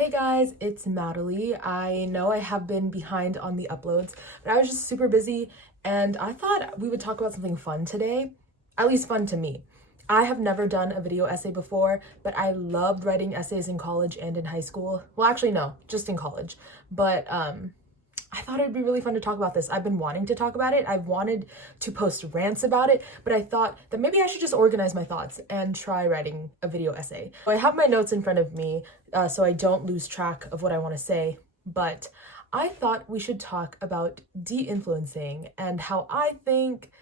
Hey guys, it's Natalie. I know I have been behind on the uploads, but I was just super busy and I thought we would talk about something fun today. At least fun to me. I have never done a video essay before, but I loved writing essays in college and in high school. Well, actually no, just in college. But I thought it'd be really fun to talk about this. I've been wanting to talk about it. I've wanted to post rants about it, but I thought that maybe I should just organize my thoughts and try writing a video essay. So I have my notes in front of me so I don't lose track of what I want to say, but I thought we should talk about de-influencing and how I think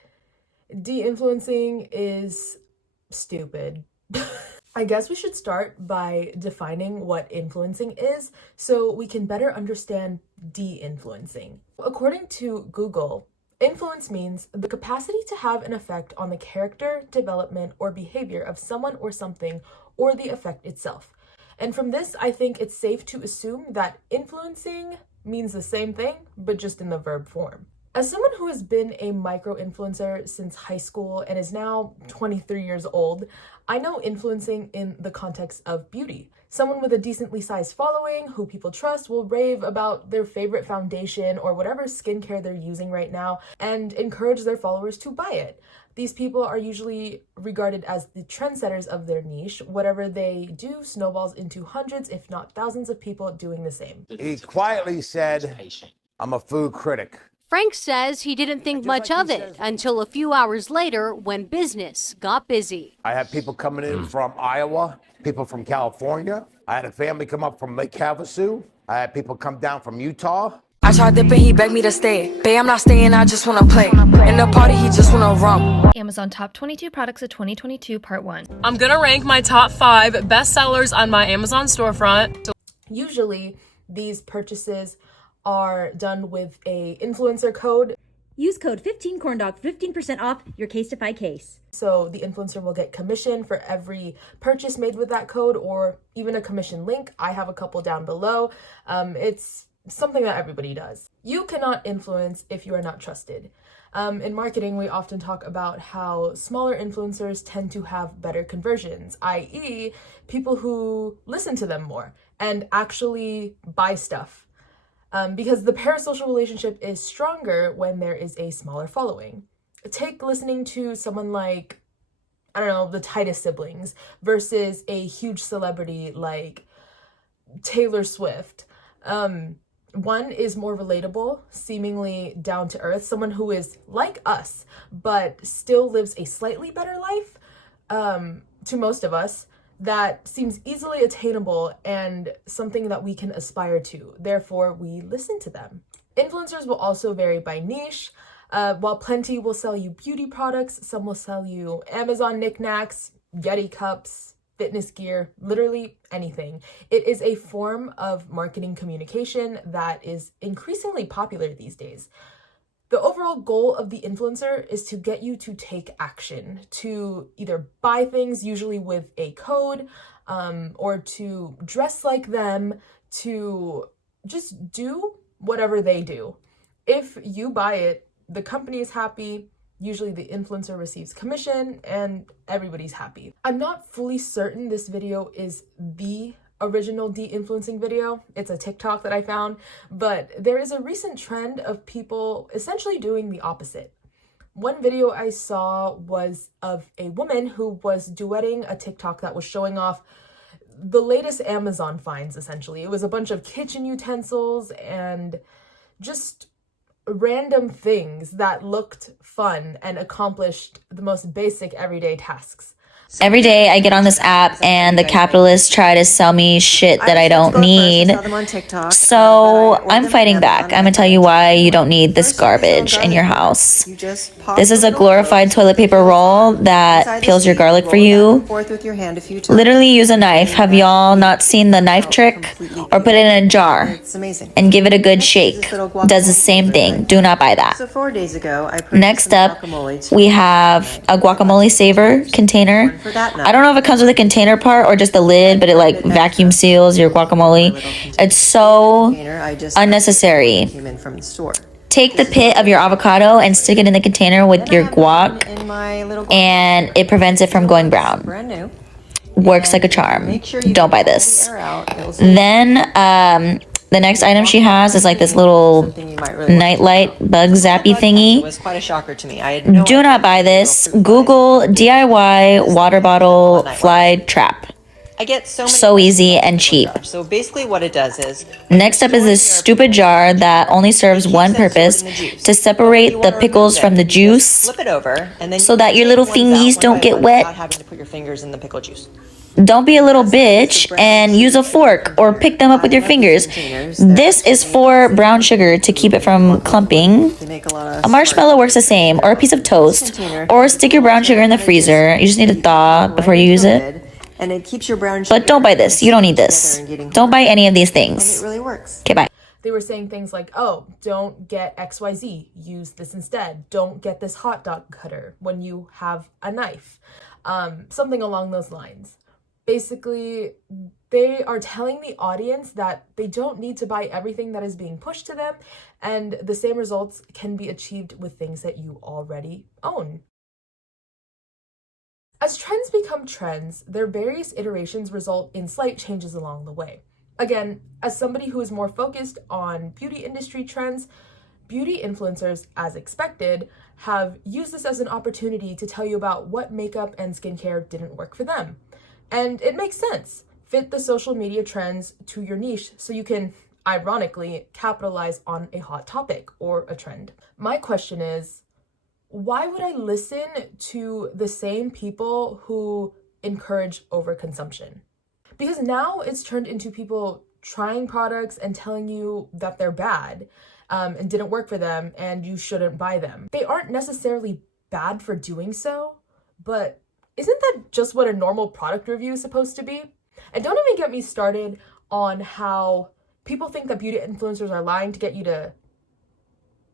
de-influencing is stupid. I guess we should start by defining what influencing is so we can better understand de-influencing. According to Google, influence means the capacity to have an effect on the character, development, or behavior of someone or something, or the effect itself. And from this, I think it's safe to assume that influencing means the same thing, but just in the verb form. As someone who has been a micro-influencer since high school and is now 23 years old, I know influencing in the context of beauty. Someone with a decently sized following who people trust will rave about their favorite foundation or whatever skincare they're using right now and encourage their followers to buy it. These people are usually regarded as the trendsetters of their niche. Whatever they do snowballs into hundreds, if not thousands of people doing the same. He quietly said, "I'm a food critic." Frank says he didn't think much of it until a few hours later when business got busy. I had people coming in from Iowa, people from California. I had a family come up from Lake Havasu. I had people come down from Utah. I tried dipping, he begged me to stay. Babe, I'm not staying, I just wanna play. In the party, he just wanna rum. Amazon Top 22 Products of 2022 Part 1. I'm gonna rank my top 5 bestsellers on my Amazon storefront. Usually, these purchases are done with a influencer code. Use code 15corndog for 15% off your Casetify case. So the influencer will get commission for every purchase made with that code, or even a commission link. I have a couple down below. It's something that everybody does. You cannot influence if you are not trusted. In marketing, we often talk about how smaller influencers tend to have better conversions, i.e. people who listen to them more and actually buy stuff. Because the parasocial relationship is stronger when there is a smaller following. Take listening to someone like, I don't know, the Titus siblings versus a huge celebrity like Taylor Swift. One is more relatable, seemingly down to earth, someone who is like us, but still lives a slightly better life to most of us. That seems easily attainable and something that we can aspire to. Therefore, we listen to them. Influencers will also vary by niche. While plenty will sell you beauty products, some will sell you Amazon knickknacks, Yeti cups, fitness gear, literally anything. It is a form of marketing communication that is increasingly popular these days. The overall goal of the influencer is to get you to take action, to either buy things, usually with a code, or to dress like them, to just do whatever they do. If you buy it, the company is happy, usually the influencer receives commission, and everybody's happy. I'm not fully certain this video is the original de-influencing video. It's a TikTok that I found, but there is a recent trend of people essentially doing the opposite. One video I saw was of a woman who was duetting a TikTok that was showing off the latest Amazon finds, essentially. It was a bunch of kitchen utensils and just random things that looked fun and accomplished the most basic everyday tasks. Every day I get on this app and the capitalists try to sell me shit that I don't need. So I'm fighting back. I'm gonna tell you why you don't need this garbage in your house. This is a glorified toilet paper roll that peels your garlic for you. Literally use a knife. Have y'all not seen the knife trick? Or put it in a jar and give it a good shake. Does the same thing. Do not buy that. Next up, we have a guacamole saver container. I don't know if it comes with a container part or just the lid, but it like vacuum seals your guacamole. It's so unnecessary. Take the pit of your avocado and stick it in the container with your guac, and it prevents it from going brown. works like a charm. Don't buy this. Then the next item she has is like this little nightlight bug zappy thingy. It was quite a shocker to me. I had Do not buy this. Google DIY water bottle fly trap. I get So easy and cheap. So basically what it does is... Next up is this stupid jar that only serves one purpose, to separate the pickles from the juice, Flip it over, and then so that your little fingies don't get wet. without having to put your fingers in the pickle juice. Don't be a little bitch and use a fork or pick them up with your fingers. This is for brown sugar to keep it from clumping. A marshmallow works the same, or a piece of toast, or stick your brown sugar in the freezer. You just need to thaw before you use it. And it keeps your brown sugar. But don't buy this. You don't need this. Don't buy any of these things. It really works. Okay, bye. They were saying things like, oh, don't get XYZ, use this instead. Don't get this hot dog cutter when you have a knife. Something along those lines. Basically, they are telling the audience that they don't need to buy everything that is being pushed to them, and the same results can be achieved with things that you already own. As trends become trends, their various iterations result in slight changes along the way. Again, as somebody who is more focused on beauty industry trends, beauty influencers, as expected, have used this as an opportunity to tell you about what makeup and skincare didn't work for them. And it makes sense. Fit the social media trends to your niche so you can, ironically, capitalize on a hot topic or a trend. My question is, why would I listen to the same people who encourage overconsumption? Because now it's turned into people trying products and telling you that they're bad and didn't work for them and you shouldn't buy them. They aren't necessarily bad for doing so, but isn't that just what a normal product review is supposed to be? And don't even get me started on how people think that beauty influencers are lying to get you to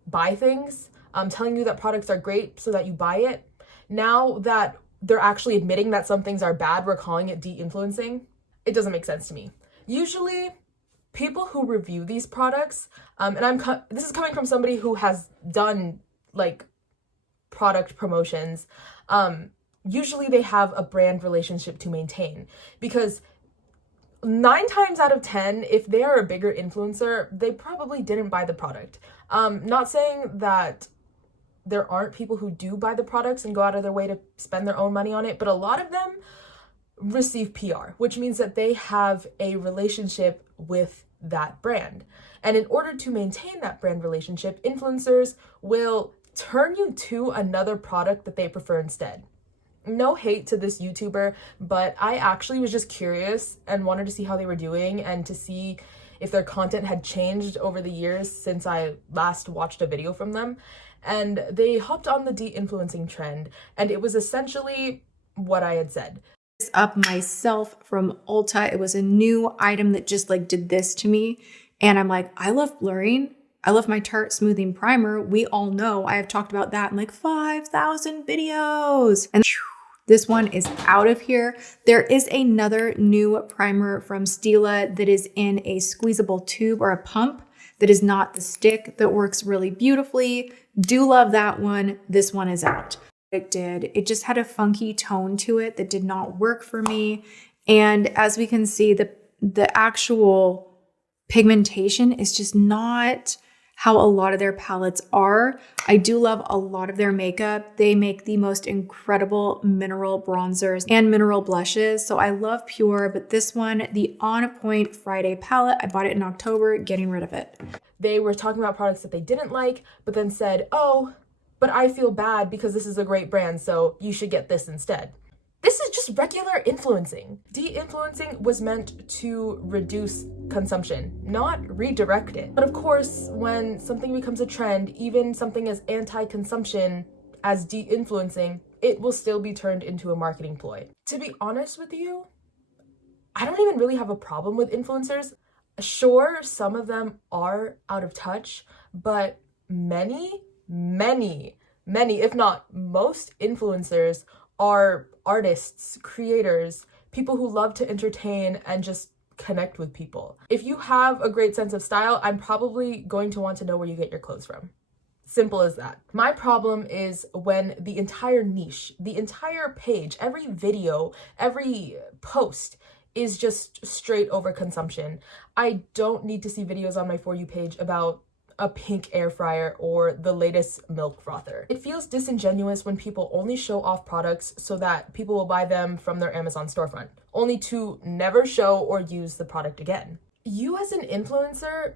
buy things. Telling you that products are great so that you buy it. Now that they're actually admitting that some things are bad, we're calling it de-influencing. It doesn't make sense to me. Usually, people who review these products, and this is coming from somebody who has done like product promotions, usually they have a brand relationship to maintain, because 9 times out of 10, if they are a bigger influencer, they probably didn't buy the product. Not saying that there aren't people who do buy the products and go out of their way to spend their own money on it, but a lot of them receive PR, which means that they have a relationship with that brand. And in order to maintain that brand relationship, influencers will turn you to another product that they prefer instead. No hate to this YouTuber, but I actually was just curious and wanted to see how they were doing and to see if their content had changed over the years since I last watched a video from them. And they hopped on the de-influencing trend, and it was essentially what I had said. Up myself from Ulta. It was a new item that just like did this to me. And I'm like, I love blurring. I love my Tarte Smoothing Primer. We all know I have talked about that in like 5,000 videos. And this one is out of here. There is another new primer from Stila that is in a squeezable tube or a pump that is not the stick, that works really beautifully. Do love that one. This one is out. It just had a funky tone to it that did not work for me. And as we can see, the actual pigmentation is just not how a lot of their palettes are. I do love a lot of their makeup. They make the most incredible mineral bronzers and mineral blushes. So I love Pure, but this one, the On Point Friday palette, I bought it in October, getting rid of it. They were talking about products that they didn't like, but then said, oh, but I feel bad because this is a great brand, so you should get this instead. This is just regular influencing. De-influencing was meant to reduce consumption, not redirect it. But of course, when something becomes a trend, even something as anti-consumption as de-influencing, it will still be turned into a marketing ploy. To be honest with you, I don't even really have a problem with influencers. Sure, some of them are out of touch, but many, if not most influencers are artists, creators, people who love to entertain and just connect with people. If you have a great sense of style, I'm probably going to want to know where you get your clothes from. Simple as that. My problem is when the entire niche, the entire page, every video, every post is just straight over consumption. I don't need to see videos on my For You page about a pink air fryer or the latest milk frother. It feels disingenuous when people only show off products so that people will buy them from their Amazon storefront, only to never show or use the product again. You as an influencer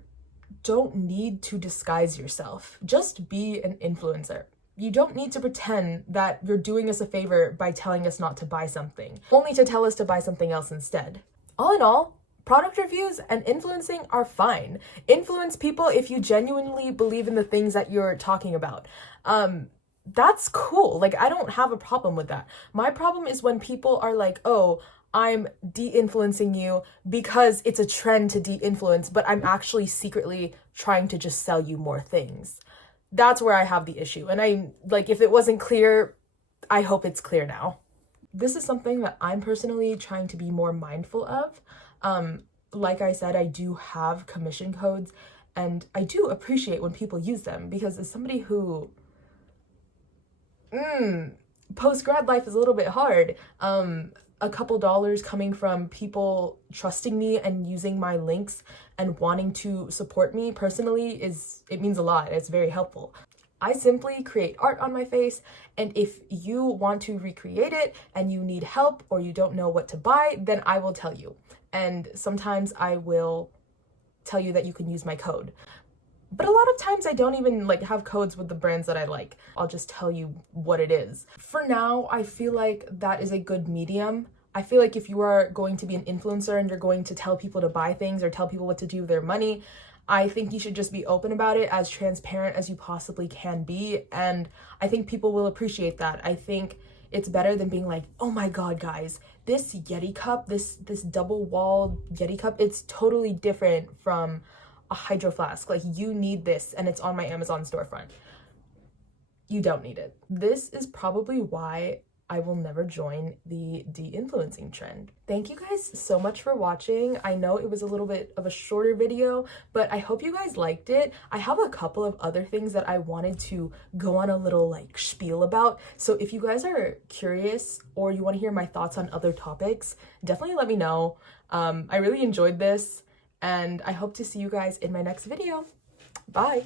don't need to disguise yourself. Just be an influencer. You don't need to pretend that you're doing us a favor by telling us not to buy something, only to tell us to buy something else instead. All in all, product reviews and influencing are fine. Influence people if you genuinely believe in the things that you're talking about. That's cool. Like, I don't have a problem with that. My problem is when people are like, oh, I'm de-influencing you because it's a trend to de-influence, but I'm actually secretly trying to just sell you more things. That's where I have the issue. And if it wasn't clear, I hope it's clear now. This is something that I'm personally trying to be more mindful of. Like I said, I do have commission codes and I do appreciate when people use them because as somebody who, post-grad life is a little bit hard. A couple dollars coming from people trusting me and using my links and wanting to support me personally it means a lot. It's very helpful. I simply create art on my face, and if you want to recreate it and you need help or you don't know what to buy, then I will tell you. And sometimes I will tell you that you can use my code. But a lot of times I don't even have codes with the brands that I like. I'll just tell you what it is. For now, I feel like that is a good medium. I feel like if you are going to be an influencer and you're going to tell people to buy things or tell people what to do with their money, I think you should just be open about it, as transparent as you possibly can be. And I think people will appreciate that. I think it's better than being like, oh my God, guys, this Yeti cup, this double-walled Yeti cup, it's totally different from a hydro flask. Like, you need this and it's on my Amazon storefront. You don't need it. This is probably why I will never join the de-influencing trend. Thank you guys so much for watching. I know it was a little bit of a shorter video, but I hope you guys liked it. I have a couple of other things that I wanted to go on a little spiel about. So if you guys are curious or you want to hear my thoughts on other topics, definitely let me know. I really enjoyed this. And I hope to see you guys in my next video. Bye.